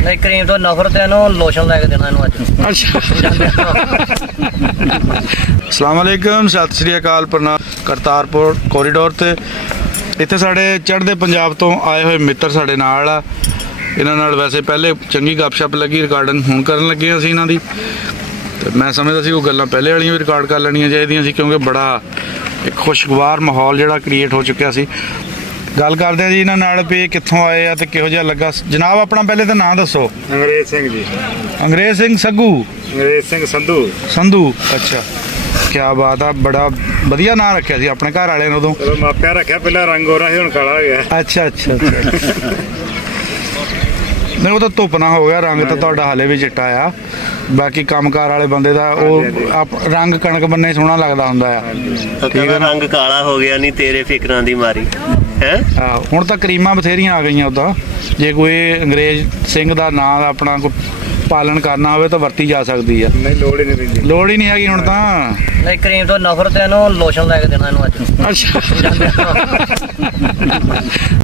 नहीं क्रीम तो नफरत है ना लोशन लैके देना इन्हू अज। अच्छा अस्सलाम वालेकुम, सत श्री अकाल, प्रणाम। करतारपुर कोरीडोर ते इत्थे साढ़े चढ़दे पंजाब तो आए हुए मित्र साढ़े नाल आ। इन्हां नाल वैसे पहले चंगी गपशप लगी, रिकॉर्डिंग हुण करन लगे असीं इन्हां दी। ते मैं समझदा सी कोई गल्लां पहले वालियां भी रिकॉर्ड कर लैणियां चाहीदियां सी, क्योंकि बड़ा एक खुशगवार माहौल जिहड़ा क्रिएट हो चुक्या सी। गल करदे जी इन्हां नाल भी कित्थों आए आ ते किहो जिहा लगा। जनाब अपना पहले तो नाम दसो। अंग्रेज सिंह जी। अंग्रेज सिंह सग्गू, अंग्रेज सिंह संधू। संधू, अच्छा क्या बात है, बड़ा वधिया नाम रखा सी अपने घर वाले ने उदों। चलो मापिया रखा, पहला रंग गोरा ही हुण काला हो गया। अच्छा अच्छा अच्छा नहीं वो तो धुप ना हो गया, रंग तो तुहाडा हाले भी चिट्टा आ। बाकी कामकार वाले बंदे दा रंग कणक बन्ने सोहना लगदा हुंदा आ। ठीक है, रंग काला हो गया नहीं तेरे फिकरां दी मारी है। हुण तां क्रीमां बथेरियां आ गईयां उदां, जे कोई अंग्रेज सिंह दा नाम अपना कोई पालन करना हो तो वरती जा सकती है। नहीं लोड़ ही नहीं पैंदी, लोड़ ही नहीं हैगी हुण तां। नहीं क्रीम तो नफरत है ना लोशन लैके देना इन्हू अज। अच्छा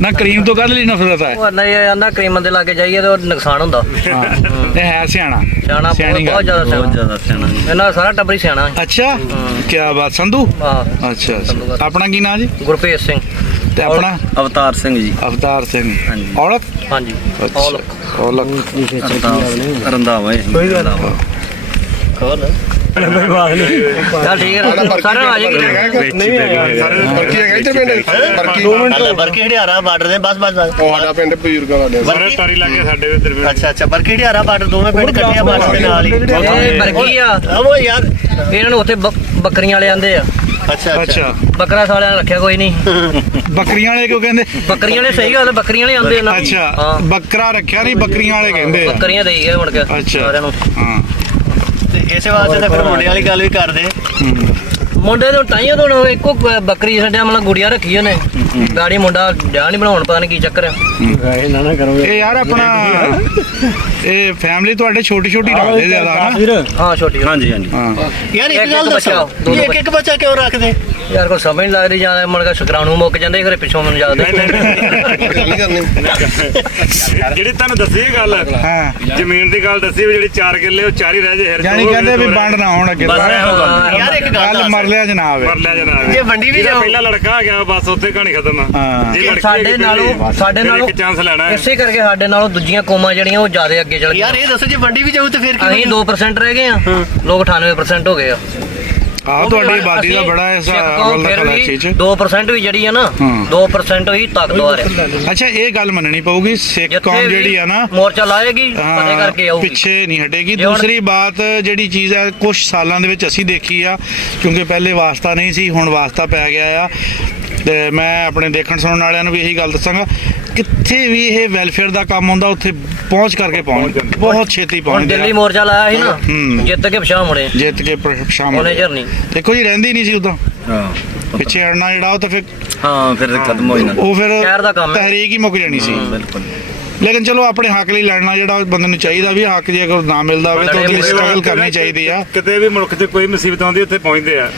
ना क्रीम तो कद ली नफरत है। नहीं ना क्रीम दे लागे जाइए तो नुकसान हुंदा। ये है सियाना, सियाना सियानी बहुत गल। ज्यादा सियाना इन्हां सारा टब्बरी सियाना। अच्छा क्या बात, संधू। हाँ अच्छा अपना की नाम जी? गुरप्रीत सिंह ते अपना अवतार सिंह जी। अवतार सिंह। औलख? हाँ जी औलख रंधावा चल ठीक है सारे आ जाएगी। बरकी हड़ियारा बार्डर दे बस बस बस ਸਾਡਾ ਪਿੰਡ ਬਜ਼ੁਰਗਾਂ ਦਾ बरकी ਤਾਰੀ ਲੱਗੇ ਸਾਡੇ ਇੱਧਰ ਵੀ। अच्छा अच्छा बरकी हड़ियारा बार्डर दोवें पिंड कट्ठे बार्डर दे नाल ही। बरकी आ वो यार ਇਹਨਾਂ ਨੂੰ ਉੱਥੇ ਬੱਕਰੀਆਂ ਵਾਲੇ ਆਂਦੇ ਆ। अच्छा अच्छा ਬੱਕਰਾ ਸਾਲਿਆਂ ਨੇ ਰੱਖਿਆ ਕੋਈ ਨਹੀਂ। बकरियां वाले क्यों कहंदे? ਬੱਕਰੀਆਂ ਵਾਲੇ ਸਹੀ ਗੱਲ ਬੱਕਰੀਆਂ ਵਾਲੇ ਆਂਦੇ ਇਹਨਾਂ अच्छा बकरा रखा नहीं, बकरियां वाले कहंदे आ। ਬੱਕਰੀਆਂ ਦੇਈ ਗਏ ਮੁੜ ਕੇ अच्छा ਸਾਰਿਆਂ ਨੂੰ। हाँ ਤੇ ਇਸੇ ਵਾਸਤੇ ਤਾਂ ਫਿਰ ਮੁੰਡੇ ਵਾਲੀ ਗੱਲ ਵੀ ਕਰਦੇ। ਮੁੰਡੇ ਨੂੰ ਤਾਈਓ ਤੋਂ ਇੱਕੋ ਬੱਕਰੀ ਛੱਡਿਆ ਮਤਲਬ ਗੁੜੀਆ ਰੱਖੀ ਉਹਨੇ ਗਾੜੀ ਮੁੰਡਾ ਜਾ ਨਹੀਂ ਬਣਾਉਣ ਪਤਾ ਨਹੀਂ ਕੀ ਚੱਕਰ ਆ। ये यार अपना ये फैमिली ਤੁਹਾਡੇ ਛੋਟੀ ਛੋਟੀ ਰੱਖਦੇ ਜ਼ਿਆਦਾ ਨਾ। ਹਾਂ ਛੋਟੀ हाँ जी हाँ जी हाँ यार एक एक गल बच्चा, दसो दो एक एक बच्चा क्यों रखदे? ਯਾਰ ਕੋਈ ਸਮਝ ਨਹੀਂ ਲੱਗ ਰਹੀ ਜਾਂ ਮੁੜ ਕੇ ਸ਼ੁਕਰਾਣੂ ਮੁੱਕ ਜਾਂਦੇ ਫਿਰ ਪਿੱਛੋਂ ਮੈਨੂੰ ਯਾਦ ਜਿਹੜੀ ਤੁਹਾਨੂੰ ਦੱਸੀ ਇਹ ਗੱਲ, हाँ ਜ਼ਮੀਨ ਦੀ ਗੱਲ ਦੱਸੀ ਵੀ ਜਿਹੜੀ 4 ਕਿੱਲੇ ਉਹ 4 ਹੀ ਰਹਿ ਜੇ। यानी कहंदे भी वंड ना होण अगे बस यार एक गल गल मर लिया जनाब ਮਰ ਲਿਆ ਜਨਾਬ। ਜੇ ਵੰਡੀ ਵੀ ਜਾਓ ਪਹਿਲਾ ਲੜਕਾ ਆ ਗਿਆ ਬਸ ਉੱਥੇ ਕਹਾਣੀ ਖਤਮ ਆ। हाँ ਜੇ ਲੜਕੀ ਸਾਡੇ ਨਾਲੋਂ ਇੱਕ ਚਾਂਸ ਲੈਣਾ ਹੈ। ਇਸੇ ਕਰਕੇ ਸਾਡੇ ਨਾਲੋਂ ਦੂਜੀਆਂ ਕੌਮਾਂ ਜਿਹੜੀਆਂ ਉਹ ਜ਼ਿਆਦਾ ਅੱਗੇ ਚਲ यार ਗਈਆਂ। ਇਹ ਦੱਸੋ ਜੇ ਵੰਡੀ ਵੀ ਜਾਊ ਤੇ ਫਿਰ ਅਸੀਂ 2% ਰਹਿ ਗਏ ਆ, ਲੋਕ 98% ਹੋ ਗਏ ਆ। ਆਹ ਤੁਹਾਡੀ ਆਬਾਦੀ ਦਾ ਬੜਾ ਐਸਾ ਫਿਰ ਵੀ ਚੀਜ਼। 2% ਵੀ ਜਿਹੜੀ ਆ ਨਾ ਹਾਂ। 2% ਹੀ ਤਾਕਤਵਰ ਹੈ। ਅੱਛਾ ਇਹ ਗੱਲ ਮੰਨਣੀ ਪਊਗੀ, ਸਿੱਖ ਕੌਮ ਜਿਹੜੀ ਆ ਨਾ ਮੋਰਚਾ ਲਾਏਗੀ ਪਤੇ ਕਰਕੇ ਆਊਗੀ, ਪਿੱਛੇ ਨਹੀਂ ਹਟੇਗੀ। ਜੇ ਹੁਣ- ਦੂਸਰੀ ਬਾਤ ਜਿਹੜੀ ਚੀਜ਼ ਆ ਕੁਝ ਸਾਲਾਂ ਦੇ ਵਿੱਚ ਅਸੀਂ ਦੇਖੀ ਆ, ਕਿਉਂਕਿ ਪਹਿਲੇ ਵਾਸਤਾ ਨਹੀਂ ਸੀ, ਹੁਣ ਵਾਸਤਾ ਪੈ ਗਿਆ ਆ। ਤੇ ਮੈਂ ਆਪਣੇ ਦੇਖਣ ਸੁਣਨ ਵਾਲਿਆਂ ਨੂੰ ਵੀ ਇਹੀ ਗੱਲ ਦੱਸਾਂਗਾ, ਕਿੱਥੇ ਵੀ ਇਹ ਵੈਲਫੇਅਰ ਦਾ ਕੰਮ ਹੁੰਦਾ ਉੱਥੇ ਪਹੁੰਚ ਕਰਕੇ ਬਹੁਤ ਛੇਤੀ ਹੁਣ ਪਹੁੰਚਦੇ ਦਿੱਲੀ ਆ। ਮੋਰਚਾ ਲਾਇਆ ਸੀ ਨਾ, ਹੂੰ। ਜਿੱਤ ਕੇ ਪਛਾਣ ਮੁੜੇ ਜਿੱਤ ਕੇ ਸ਼ਾਮਲ ਉਹਨੇ ਜਰ ਨਹੀਂ। ਦੇਖੋ ਜੀ ਰਹਿੰਦੀ ਨਹੀਂ ਸੀ ਉਦੋਂ ਹਾਂ ਪਿੱਛੇ ਹਟਣਾ ਜਿਹੜਾ ਉਹ ਤਾਂ ਫਿਰ ਹਾਂ ਫਿਰ ਖਤਮ ਹੋ ਜਾਣਾ ਉਹ ਫਿਰ ਸ਼ਹਿਰ ਦਾ ਕੰਮ ਹੈ। ਤਹਿਰੀਕ ਹੀ ਮੁੱਕ ਜਾਣੀ ਸੀ। ਬਿਲਕੁਲ ਲੇਕਿਨ ਚਲੋ ਆਪਣੇ ਹੱਕ ਲਈ ਲੜਨਾ ਜਿਹੜਾ ਬੰਦੇ ਨੂੰ ਚਾਹੀਦਾ ਵੀ ਹੱਕ ਜੇ ਕੋਈ ਨਾ ਮਿਲਦਾ ਹੋਵੇ ਤਾਂ ਉਹਦੇ ਲਈ ਸਟਰਗਲ ਕਰਨੀ ਚਾਹੀਦੀ ਆ। ਕਿਤੇ ਵੀ ਮੁਲਕ 'ਚ ਕੋਈ ਮੁਸੀਬਤ ਆਉਂਦੀ ਉੱਥੇ ਪਹੁੰਚਦੇ ਆ।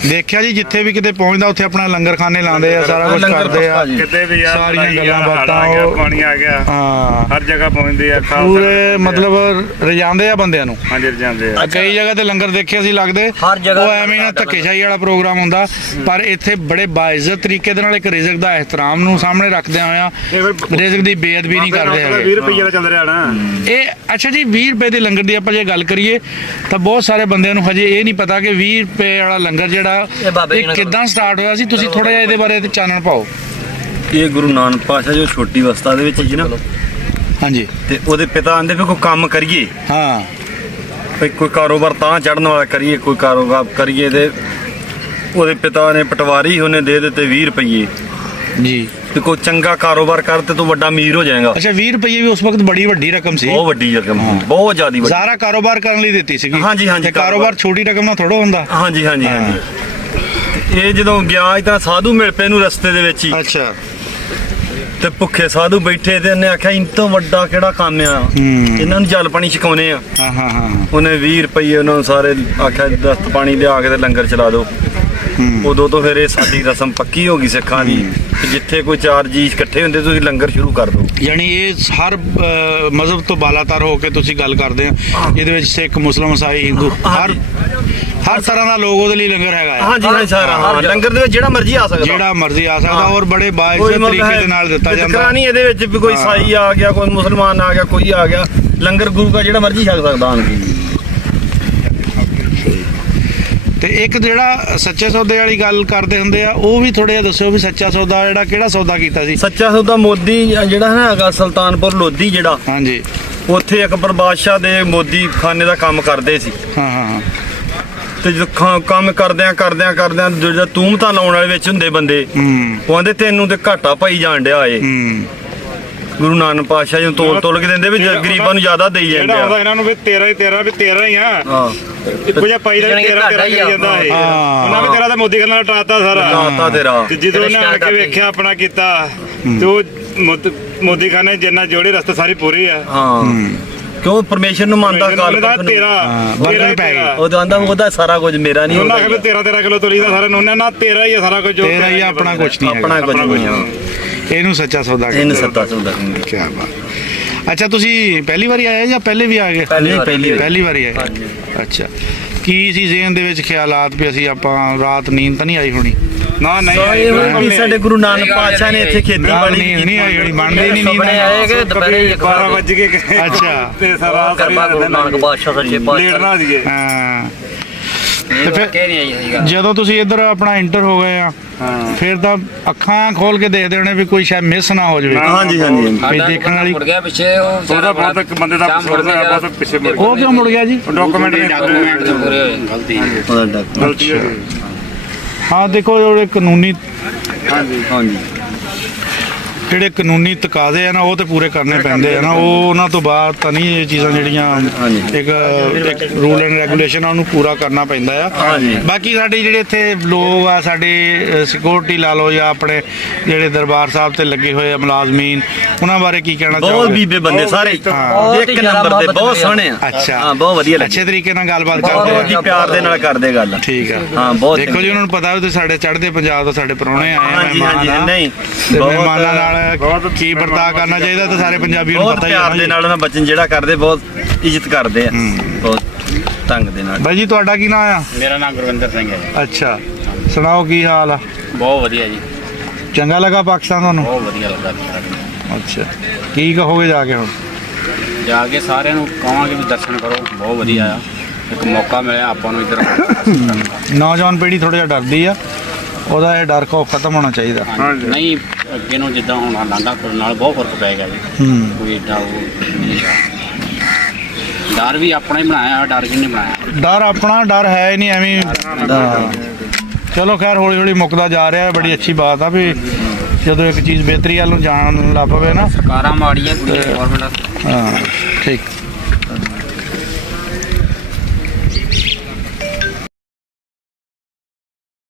ਦੇਖਿਆ ਜੀ ਜਿੱਥੇ ਵੀ ਕਿਤੇ ਪਹੁੰਚਦਾ ਉੱਥੇ ਆਪਣਾ ਲੰਗਰਖਾਨੇ ਲਾਉਂਦੇ ਆ, ਸਾਰਾ ਕੁਝ ਕਰਦੇ ਆ। ਕਿਤੇ ਵੀ ਯਾਰ ਸਾਰੀਆਂ ਲੜਾਈ ਗੱਲਾਂ ਆ, ਬਾਤਾਂ ਹੜ੍ਹ ਆ ਗਿਆ, ਉਹ- ਪਾਣੀ ਆ ਗਿਆ, ਹਾਂ ਹਰ ਜਗ੍ਹਾ ਪਹੁੰਚਦੇ ਆ। ਪੂਰੇ ਮਤਲਬ ਰਜਾਉਂਦੇ ਆ ਬੰਦਿਆਂ ਨੂੰ। ਹਾਂਜੀ ਜਾਂਦੇ ਆ। ਕਈ ਜਗ੍ਹਾ ਤੇ ਲੰਗਰ ਦੇਖੇ ਅਸੀਂ ਲੱਗਦੇ ਹਰ ਜਗ੍ਹਾ ਉਹ ਐਵੇਂ ਨਾ ਧੱਕੇਸ਼ਾਹੀ ਵਾਲਾ ਪ੍ਰੋਗਰਾਮ ਹੁੰਦਾ, ਪਰ ਇੱਥੇ ਬੜੇ ਬਾਇਜ਼ਤ ਤਰੀਕੇ ਦੇ ਨਾਲ ਇੱਕ ਰਿਜ਼ਕ ਦਾ ਇਹਤਰਾਮ ਨੂੰ ਸਾਹਮਣੇ ਰੱਖਦਿਆਂ ਹੋਇਆ ਰਿਜ਼ਕ ਦੀ ਬੇਅਦਬੀ ਨਹੀਂ ਕਰਦੇ 20 ਹੈਗੇ। ਰੁਪਏ ਦਾ ਚੱਲ ਰਿਹਾ ਨਾ ਇਹ ਅੱਛਾ ਜੀ 20 ਰੁਪਏ ਦੇ ਲੰਗਰ ਦੀ ਆਪਾਂ ਜੇ ਗੱਲ ਕਰੀਏ ਤਾਂ ਬਹੁਤ ਸਾਰੇ ਬੰਦਿਆਂ ਨੂੰ ਹਜੇ ਇਹ ਨਹੀਂ ਪਤਾ ਕਿ 20 ਰੁਪਏ ਵਾਲਾ ਲੰਗਰ ਜਿਹੜਾ ਇਹ ਬਾਬੇ ਜੀ ਇਹ ਨੇ ਕਿੱਦਾਂ ਸਟਾਰਟ ਹੋਇਆ ਸੀ। ਤੁਸੀਂ ਥੋੜਾ ਜਿਹਾ ਇਹਦੇ ਬਾਰੇ ਤੇ ਚਾਨਣ ਪਾਓ। ਇਹ ਗੁਰੂ ਨਾਨਕ ਪਾਤਸ਼ਾਹ ਜੋ ਛੋਟੀ ਅਵਸਥਾ ਦੇ ਵਿੱਚ ਜੀ ਨਾ, ਹਾਂਜੀ ਤੇ ਉਹਦੇ ਪਿਤਾ ਆਂਦੇ ਵੀ ਕੋਈ ਕੰਮ ਕਰੀਏ, ਹਾਂ ਵੀ ਕੋਈ ਕਾਰੋਬਾਰ ਤਾਂ ਚੜਨ ਵਾਲਾ ਕਰੀਏ, ਕੋਈ ਕਾਰੋਬਾਰ ਕਰੀਏ। ਤੇ ਉਹਦੇ ਪਿਤਾ ਨੇ ਪਟਵਾਰੀ ਉਹਨੇ ਦੇ ਦਿੱਤੇ 20 ਰੁਪਏ ਜੀ। ਤੇ ਕੋਈ ਚੰਗਾ ਕਾਰੋਬਾਰ ਕਰ ਤੇ ਤੂੰ ਵੱਡਾ ਅਮੀਰ ਹੋ ਜਾਏਗਾ। ਅੱਛਾ 20 ਰੁਪਏ ਵੀ ਉਸ ਵਕਤ ਬੜੀ ਵੱਡੀ ਰਕਮ ਸੀ, ਬਹੁਤ ਵੱਡੀ ਰਕਮ, ਹਾਂ। ਬਹੁਤ ਜ਼ਿਆਦੀ ਵੱਡੀ। ਸਾਰਾ ਕਾਰੋਬਾਰ ਕਰਨ ਲਈ ਦਿੱਤੀ ਸੀਗੀ। ਹਾਂਜੀ, ਹਾਂਜੀ, ਤੇ ਕਾਰੋਬਾਰ ਛੋਟੀ ਰਕਮ ਨਾਲ ਥੋੜਾ ਹੁੰਦਾ। ਹਾਂਜੀ ਹਾਂਜੀ ਹਾਂਜੀ। ਤੇ ਇਹ ਜਦੋਂ ਗਿਆ ਇਤਨਾ ਸਾਧੂ ਮਿਲ ਪਏ ਨੂੰ ਰਸਤੇ ਦੇ ਵਿੱਚ ਹੀ, ਅੱਛਾ ਤੇ ਭੁੱਖੇ ਸਾਧੂ ਬੈਠੇ ਤੇ ਇਹਨੇ ਆਖਿਆ ਇੰਨ ਤੋਂ ਵੱਡਾ ਕਿਹੜਾ ਕੰਮ ਆ, ਇਹਨਾਂ ਨੂੰ ਜਲ ਪਾਣੀ ਛਕਾਉਣੇ ਆ। ਹਾਂ ਹਾਂ ਹਾਂ ਉਹਨੇ 20 ਰੁਪਏ ਉਹਨਾਂ ਨੂੰ ਸਾਰੇ ਆਖਿਆ ਦਸਤ ਪਾਣੀ ਲਿਆ ਕੇ ਤੇ ਲੰਗਰ ਚਲਾ ਦਿਓ। ਉਦੋਂ ਤੋਂ ਫਿਰ ਇਹ ਸਾਡੀ ਰਸਮ ਪੱਕੀ ਹੋ ਗਈ ਸਿੱਖਾਂ ਦੀ ਕਿ ਜਿੱਥੇ ਕੋਈ 4 ਜੀ ਇਕੱਠੇ ਹੁੰਦੇ ਤੁਸੀਂ ਲੰਗਰ ਸ਼ੁਰੂ ਕਰ ਦਿਓ। ਯਾਨੀ ਇਹ ਹਰ ਮਜ਼ਹਬ ਤੋਂ ਬਾਲਾਤਰ ਹੋ ਕੇ ਤੁਸੀਂ ਗੱਲ ਕਰਦੇ ਆ, ਇਹਦੇ ਵਿੱਚ ਸਿੱਖ, ਮੁਸਲਮਾਨ, ਈਸਾਈ, ਹਿੰਦੂ ਹਰ ਤਰ੍ਹਾਂ ਦਾ ਲੋਕ ਉਹਦੇ ਲਈ ਲੰਗਰ ਹੈਗਾ ਹੈ। ਹਾਂਜੀ ਸਾਰਾ ਹਾਂ, ਲੰਗਰ ਦੇ ਵਿੱਚ ਜਿਹੜਾ ਮਰਜ਼ੀ ਆ ਸਕਦਾ, ਜਿਹੜਾ ਮਰਜ਼ੀ ਆ ਸਕਦਾ ਔਰ ਬੜੇ ਬਾਇਜ਼ਤ ਤਰੀਕੇ ਦੇ ਨਾਲ ਦਿੱਤਾ ਜਾਂਦਾ। ਵਿਤਕਰਾ ਨਹੀਂ ਇਹਦੇ ਵਿੱਚ ਵੀ ਕੋਈ ਈਸਾਈ ਆ ਗਿਆ, ਕੋਈ ਮੁਸਲਮਾਨ ਆ ਗਿਆ, ਕੋਈ ਆ ਗਿਆ, ਲੰਗਰ ਗੁਰੂ ਦਾ ਜਿਹੜਾ ਮਰਜ਼ੀ ਛਕ ਸਕਦਾ ਆਣ ਕੇ। ਤੇ ਇੱਕ ਜਿਹੜਾ ਸੱਚੇ ਸੌਦੇ ਵਾਲੀ ਗੱਲ ਕਰਦੇ ਹੁੰਦੇ ਆ, ਉਹ ਵੀ ਥੋੜਾ ਜਿਹਾ ਦੱਸਿਓ ਵੀ ਸੱਚਾ ਸੌਦਾ ਜਿਹੜਾ ਕਿਹੜਾ ਸੌਦਾ ਕੀਤਾ ਸੀ? ਸੱਚਾ ਸੌਦਾ ਮੋਦੀ ਜਿਹੜਾ ਹੈ ਹੈਗਾ ਸੁਲਤਾਨਪੁਰ ਲੋਧੀ ਜਿਹੜਾ, ਹਾਂਜੀ, ਉੱਥੇ ਅਕਬਰ ਬਾਦਸ਼ਾਹ ਦੇ ਮੋਦੀ ਖਾਨੇ ਦਾ ਕੰਮ ਕਰਦੇ ਸੀ। ਹਾਂ ਤੇ ਜਦੋਂ ਕੰਮ ਕਰਦਿਆਂ ਜਿਹੜਾ ਤੂਮਤਾਂ ਲਾਉਣ ਵਾਲੇ ਵਿੱਚ ਹੁੰਦੇ ਬੰਦੇ, ਉਹ ਆਂਦੇ ਤੈਨੂੰ ਤੇ ਘਾਟਾ ਪਾਈ ਜਾਣ ਡਿਆ ਏ। ਗੁਰੂ ਨਾਨਕ ਪਾਤਸ਼ਾਹ ਜੀ ਨੂੰ ਤੋਲ ਕੇ ਦਿੰਦੇ ਵੀ ਗਰੀਬਾਂ ਨੂੰ ਜ਼ਿਆਦਾ ਦੇਈ ਜਾਂਦੇ ਜਿਹੜਾ ਆ। ਆਉਂਦਾ ਇਹਨਾਂ ਨੂੰ ਵੀ 13 ਹੀ ਆ, ਹਾਂ ਇੱਕੋ ਜਿਹਾ ਪਾਈ ਦਾ 13 ਕਰੀ ਜਾਂਦਾ ਇਹ। ਉਹਨਾਂ ਵੀ 13 ਦਾ ਮੋਦੀ ਕਰਨਾ ਟਾਤਾ ਸਾਰਾ ਲਾਤਾ ਤੇਰਾ। ਤੇ ਜਦੋਂ ਉਹਨੇ ਆ ਕੇ ਵੇਖਿਆ ਆਪਣਾ ਕੀਤਾ ਤੇ ਉਹ ਮੋਦੀ ਖਾਨੇ ਜਿੰਨਾ ਜੋੜੇ ਰਸਤੇ ਸਾਰੀ ਪੂਰੀ ਆ। ਹਾਂ ਕਿਉਂ ਪਰਮੇਸ਼ਰ ਨੂੰ ਮੰਨਦਾ ਕਾਲ ਉਹਦਾ ਪੁਰਖ ਨੂੰ। 13 ਪੈ ਗਈ। ਉਹ ਆਂਦਾ ਉਹਦਾ ਸਾਰਾ ਕੁਝ ਮੇਰਾ ਨਹੀਂ ਉਹਨਾਂ ਹੁੰਦਾ। ਕਹਿੰਦੇ 13 ਕਿਲੋ ਤੋਲੀ ਦਾ ਸਾਰਾ ਉਹਨੇ ਨਾ 13 ਹੀ ਆ ਸਾਰਾ ਕੁਝ। ਤੇਰਾ ਹੀ ਆਪਣਾ ਕੁਛ ਨਹੀਂ ਆਪਣਾ ਕੁਝ ਨਹੀਂ ਆ। ਇਹਨੂੰ ਸੱਚਾ ਸੌਦਾ ਇਹਨੂੰ ਕਹਿੰਦੇ। ਸੱਚਾ ਸੌਦਾ ਕਹਿੰਦੇ। ਕੀ ਬਾਤ। ਅੱਛਾ, ਤੁਸੀਂ ਪਹਿਲੀ ਵਾਰੀ ਆਏ ਜਾਂ ਪਹਿਲੇ ਵੀ ਆ ਗਏ? ਪਹਿਲੀ ਵਾਰੀ ਆਏ। ਅੱਛਾ, ਕੀ ਸੀ ਜ਼ਿਹਨ ਦੇ ਵਿੱਚ ਖਿਆਲਾਤ ਵੀ ਅਸੀਂ ਆਪਾਂ ਰਾਤ ਨੀਂਦ ਤਾਂ ਨਹੀਂ ਆਈ ਹੋਣੀ? ਨਾ ਨਹੀਂ ਇਹ ਹੋਇਆ ਵੀ ਸਾਡੇ ਗੁਰੂ ਨਾਨਕ ਪਾਤਸ਼ਾਹ ਨੇ ਇੱਥੇ ਖੇਤੀਬਾੜੀ ਨੀਂਦ ਨਹੀਂ ਆਈ ਹੋਣੀ, ਬਣਦੀ ਨਹੀਂ ਨੀਂਦ। ਸੁਪਨੇ ਆਏ ਕਿ ਦੁਪਹਿਰੇ 12 ਵਜ ਕੇ ਅੱਛਾ। ਤੇ ਸਾਰਾ ਕਿਰਪਾ ਗੁਰੂ ਨਾਨਕ ਬਾਦਸ਼ਾਹ ਸੱਚੇ ਲੇਟ ਪਾਤਸ਼ਾਹ ਨਾ ਜੀਏ। ਹਾਂ, ਤੇ ਫਿਰ ਜਦੋਂ ਤੁਸੀਂ ਇੱਧਰ ਆਪਣਾ ਇੰਟਰ ਹੋ ਗਏ ਆ, ਫਿਰ ਤਾਂ ਅੱਖਾਂ ਖੋਲ ਕੇ ਦੇਖਦੇ ਹੋਣੇ ਵੀ ਕੋਈ ਸ਼ਾਇਦ ਮਿਸ ਨਾ ਹੋ ਜਾਵੇ। ਹਾਂਜੀ ਵੀ ਦੇਖਣ ਵਾਲੀ। ਮੁੜ ਗਿਆ ਪਿੱਛੇ ਉਹ ਉਹਦਾ ਬਹੁਤ ਇੱਕ ਬੰਦੇ ਦਾ ਅਫਸੋਸ ਹੋਇਆ, ਬਹੁਤ ਪਿੱਛੇ ਮੁੜ ਉਹ ਕਿਉਂ ਮੁੜ ਗਿਆ ਜੀ? ਡਾਕੂਮੈਂਟ ਪੂਰੇ ਹੋਏ ਗਲਤੀ ਗਲਤੀ ਹੋਈ। ਹਾਂ, ਦੇਖੋ ਜਿਹੜੇ ਹਾਂਜੀ ਕਾਨੂੰਨੀ ਤਕਾਜ਼ੇ ਆ ਨਾ, ਉਹ ਤੇ ਪੂਰੇ ਕਰਨੇ ਪੈਂਦੇ ਆ ਨਾ। ਉਹ ਉਹਨਾਂ ਤੋਂ ਬਾਅਦ ਤਾਂ ਨਹੀਂ ਇਹ ਚੀਜ਼ਾਂ ਜਿਹੜੀਆਂ ਇੱਕ ਰੂਲ ਐਂਡ ਰੈਗੂਲੇਸ਼ਨ ਆ ਉਹਨੂੰ ਪੂਰਾ ਕਰਨਾ ਪੈਂਦਾ ਆ। ਬਾਕੀ ਸਾਡੇ ਜਿਹੜੇ ਇੱਥੇ ਲੋਕ ਆ, ਸਾਡੇ ਸਿਕਿਉਰਿਟੀ ਲਾ ਲਓ ਜਾਂ ਆਪਣੇ ਜਿਹੜੇ ਦਰਬਾਰ ਸਾਹਿਬ ਤੇ ਲੱਗੇ ਹੋਏ ਆ ਮੁਲਾਜ਼ਮੀਨ, ਉਹਨਾਂ ਬਾਰੇ ਕੀ ਕਹਿਣਾ ਬਹੁਤ ਚਾਹੋਗੇ? ਬੀਬੇ ਬੰਦੇ ਸਾਰੇ ਇੱਕ ਨੰਬਰ ਦੇ, ਬਹੁਤ ਸੋਹਣੇ ਆ। ਅੱਛਾ, ਹਾਂ ਬਹੁਤ ਵਧੀਆ ਅੱਛੇ ਲੱਗੇ, ਤਰੀਕੇ ਨਾਲ ਗੱਲਬਾਤ ਬਹੁਤ ਕਰਦੇ ਹੀ ਆ। ਪਿਆਰ ਦੇ ਨਾਲ ਕਰਦੇ ਗੱਲ। ਠੀਕ ਆ। ਹਾਂ ਬਹੁਤ ਦੇਖੋ ਜੀ, ਉਹਨਾਂ ਨੂੰ ਪਤਾ ਵੀ ਤੁਸੀਂ ਸਾਡੇ ਚੜ੍ਹਦੇ ਪੰਜਾਬ ਤੋਂ ਸਾਡੇ ਪ੍ਰਾਹੁਣੇ ਆਏ ਆ, ਹਾਂਜੀ ਮਹਿਮਾਨ ਆ। ਨਹੀਂ ਤੇ ਬਹੁਤ ਮਹਿਮਾਨਾਂ ਨਾਲ ਕੀ ਵਰਤਾਅ ਕਰਨਾ ਚਾਹੀਦਾ ਤੇ ਸਾਰੇ ਪੰਜਾਬੀਆਂ ਨੂੰ ਬਹੁਤ ਪਤਾ ਹੀ ਪਿਆਰ ਹੈ ਦੇ ਨਾਲ ਉਹਨਾਂ ਬੱਚਨ ਜਿਹੜਾ ਕਰਦੇ, ਬਹੁਤ ਇੱਜ਼ਤ ਕਰਦੇ ਆ, ਬਹੁਤ ਢੰਗ ਦੇ ਨਾਲ। ਬਾਈ ਜੀ, ਤੁਹਾਡਾ ਕੀ ਨਾਮ ਆ? ਮੇਰਾ ਨਾਮ ਗੁਰਵਿੰਦਰ ਸਿੰਘ ਹੈ ਜੀ। ਅੱਛਾ, ਸੁਣਾਓ ਕੀ ਹਾਲ ਆ? ਬਹੁਤ ਵਧੀਆ ਜੀ, ਚੰਗਾ ਲੱਗਾ ਪਾਕਿਸਤਾਨ ਤੁਹਾਨੂੰ? ਬਹੁਤ ਵਧੀਆ ਲੱਗਾ ਜੀ। ਅੱਛਾ, ਕੀ ਕਹੋਗੇ ਜਾ ਕੇ ਹੁਣ? ਜਾ ਕੇ ਸਾਰਿਆਂ ਨੂੰ ਕਹਾਂਗੇ ਵੀ ਦਰਸ਼ਨ ਕਰੋ, ਬਹੁਤ ਵਧੀਆ ਆ। ਇੱਕ ਮੌਕਾ ਮਿਲਿਆ ਆਪਾਂ ਨੂੰ ਇੱਧਰ। ਨੌਜਵਾਨ ਪੀੜ੍ਹੀ ਥੋੜਾ ਜਿਹਾ ਡਰਦੀ ਆ, ਉਹਦਾ ਇਹ ਡਰ ਖੌਫ ਖਤਮ ਹੋਣਾ ਚਾਹੀਦਾ। ਨਹੀਂ ਅੱਗੇ ਨੂੰ ਜਿੱਦਾਂ ਹੁਣ ਲਾਂਘਾ ਕਰਨ ਨਾਲ ਬਹੁਤ ਫਰਕ ਪੈ ਗਿਆ ਜੀ। ਕੋਈ ਏਡਾ ਉਹ ਨਹੀਂ ਹੈਗਾ। ਡਰ ਵੀ ਆਪਣਾ ਹੀ ਬਣਾਇਆ, ਡਰ ਕਿਹਨੇ ਬਣਾਇਆ? ਡਰ ਆਪਣਾ ਡਰ ਹੈ ਹੀ ਨਹੀਂ, ਐਵੇਂ ਹਾਂ। ਚਲੋ ਖੈਰ, ਹੌਲੀ ਹੌਲੀ ਮੁੱਕਦਾ ਜਾ ਰਿਹਾ। ਬੜੀ ਅੱਛੀ ਬਾਤ ਆ ਵੀ ਜਦੋਂ ਇੱਕ ਚੀਜ਼ ਬਿਹਤਰੀ ਵੱਲ ਨੂੰ ਜਾਣ ਲੱਗ ਪਵੇ ਨਾ। ਸਰਕਾਰਾਂ ਮਾੜੀਆਂ, ਗਵਰਨਮੈਂਟ ਹਾਂ, ਠੀਕ।